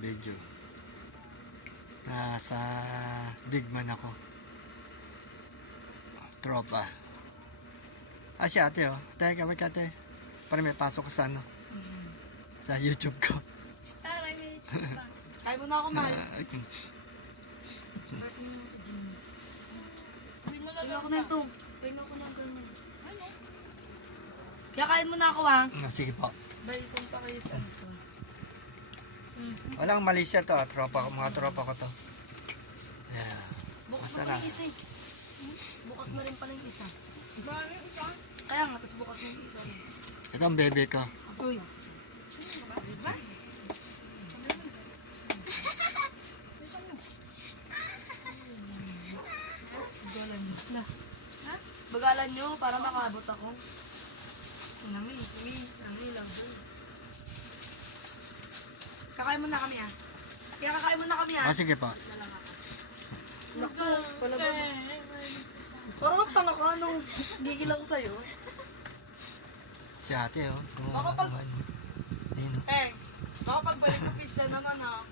video. Nasa Digman ako. Tropa. Si ate oh. Teka, wait ate. Para may pasok ko sa ano. Sa YouTube ko. Taray, may YouTube pa. Kaya mo na ako, mahal. Kasi mo ako, jeans. Hindi mo Kaya ako lang na ito. Kaya ako na ganun. Ano? Kaya kain mo na ako, ha? Sige po. Dahil isang pa kayo sa alis ko. Walang Malaysia to, tropa ko, mga tropa ko to. Yeah. Bukas Basta na pala na. yung isa eh. Bukas na rin pala yung isa. Gano'n ito? Kaya nga, tapos bukas na yung isa. Ito ang bebe ko. Uy. Diba? Gusto mo? Bagalan nyo. Ha? Bagalan nyo para makabot ako. Nami lang doon. Kakain mo na kami, ah. Kaya kakain mo na kami, ah. Sige po. Naku, pala ba? Parang kang tanga ka, no? Gigil ako sa'yo. Si ate oh. Baka pag- Ayun, oh. Baka pagbalik ko pizza naman, ha?